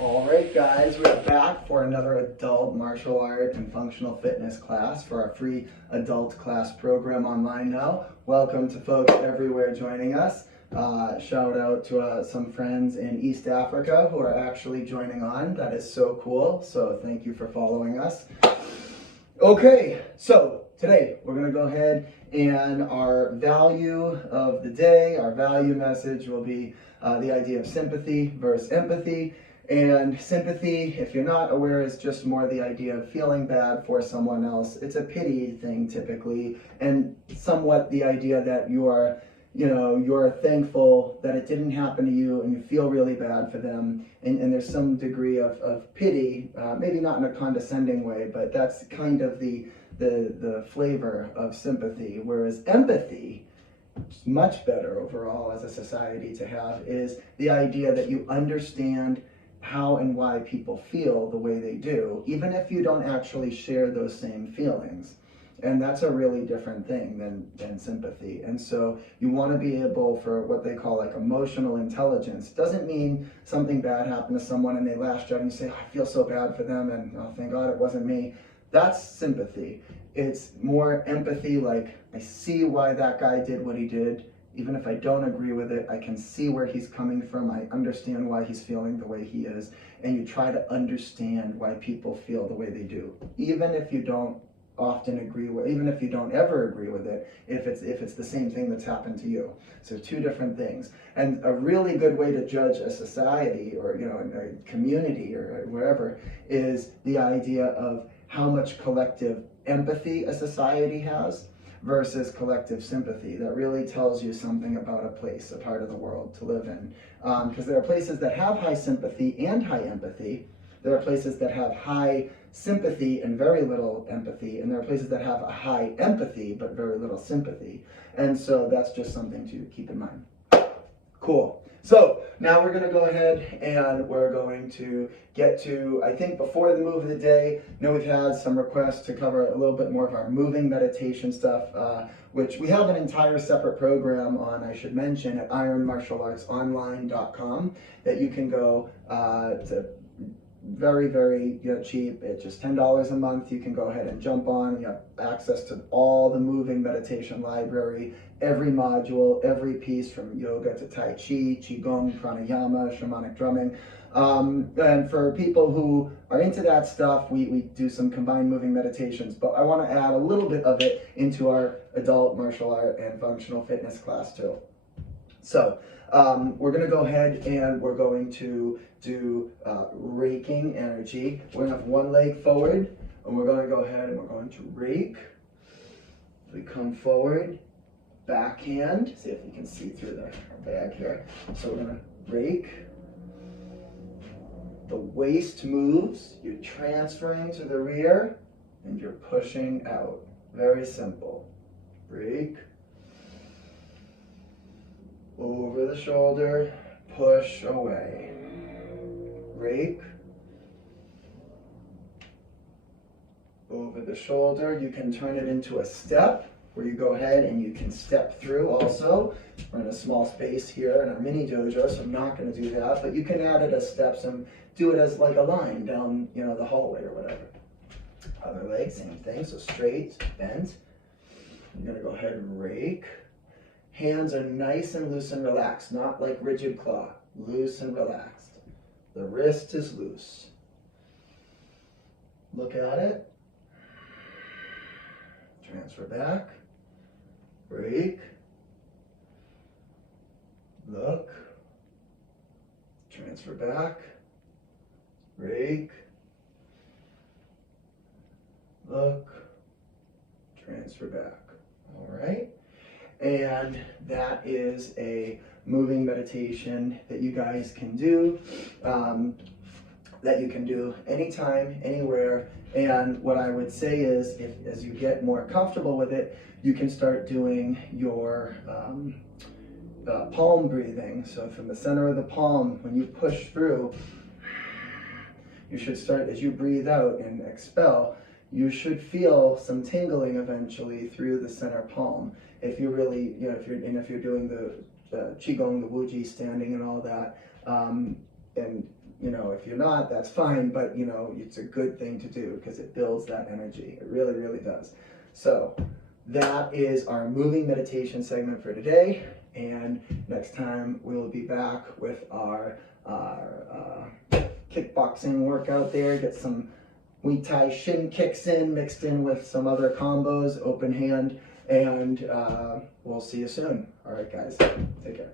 All right, guys, we're back for another adult martial art and functional fitness class for our free adult class program online now. Welcome to folks everywhere joining us. Shout out to some friends in East Africa who are actually joining on. That is so cool. So thank you for following us. Okay, so today we're going to go ahead and our value of the day, our value message will be the idea of sympathy versus empathy. And sympathy, if you're not aware, is just more the idea of feeling bad for someone else. It's a pity thing typically, and somewhat the idea that you're thankful that it didn't happen to you and you feel really bad for them. And there's some degree of pity, maybe not in a condescending way, but that's kind of the flavor of sympathy. Whereas empathy, which is much better overall as a society to have, is the idea that you understand how and why people feel the way they do, even if you don't actually share those same feelings. And that's a really different thing than sympathy. And so you want to be able, for what they call like emotional intelligence. Doesn't mean something bad happened to someone and they lashed out and you say, oh, I feel so bad for them and oh, thank God it wasn't me. That's sympathy. It's more empathy, like I see why that guy did what he did. Even if I don't agree with it, I can see where he's coming from. I understand why he's feeling the way he is. And you try to understand why people feel the way they do. Even if you don't often agree with, even if you don't ever agree with it, if it's the same thing that's happened to you. So two different things. And a really good way to judge a society or a community or wherever is the idea of how much collective empathy a society has versus collective sympathy. That really tells you something about a place, a part of the world to live in. Because there are places that have high sympathy and high empathy. There are places that have high sympathy and very little empathy, and there are places that have a high empathy but very little sympathy. And so that's just something to keep in mind. Cool. So now we're going to go ahead and we're going to get to, I think before the move of the day, we've had some requests to cover a little bit more of our moving meditation stuff, which we have an entire separate program on, I should mention, at ironmartialartsonline.com that you can go to. Very, very cheap. It's just $10 a month. You can go ahead and jump on. You have access to all the moving meditation library, every module, every piece from yoga to Tai Chi, Qigong, pranayama, shamanic drumming. And for people who are into that stuff, we do some combined moving meditations, but I want to add a little bit of it into our adult martial art and functional fitness class too. So we're going to go ahead and we're going to do raking energy. We're going to have one leg forward and we're going to go ahead and we're going to rake. We come forward, backhand. See if you can see through the bag here. So we're going to rake. The waist moves. You're transferring to the rear and you're pushing out. Very simple. Rake. Over the shoulder, push away. Rake. Over the shoulder, you can turn it into a step where you go ahead and you can step through also. We're in a small space here in our mini dojo, so I'm not going to do that, but you can add it as steps and do it as like a line down, the hallway or whatever. Other leg, same thing, so straight, bent. I'm going to go ahead and rake. Hands are nice and loose and relaxed, not like rigid claw. Loose and relaxed. The wrist is loose. Look at it. Transfer back. Break. Look. Transfer back. Break. Look. Transfer back. All right. And that is a moving meditation that you guys can do, that you can do anytime, anywhere. And what I would say is, as you get more comfortable with it, you can start doing your palm breathing. So from the center of the palm, when you push through, you should start, as you breathe out and expel, you should feel some tingling eventually through the center palm. If you really, if you're doing the Qigong, the Wuji standing and all that, and You know, if you're not, that's fine, but you know, it's a good thing to do because it builds that energy. It really, really does. So that is our moving meditation segment for today. And next time we will be back with our kickboxing workout there. Get some Muay Thai shin kicks in, mixed in with some other combos, open hand, and we'll see you soon. All right, guys, take care.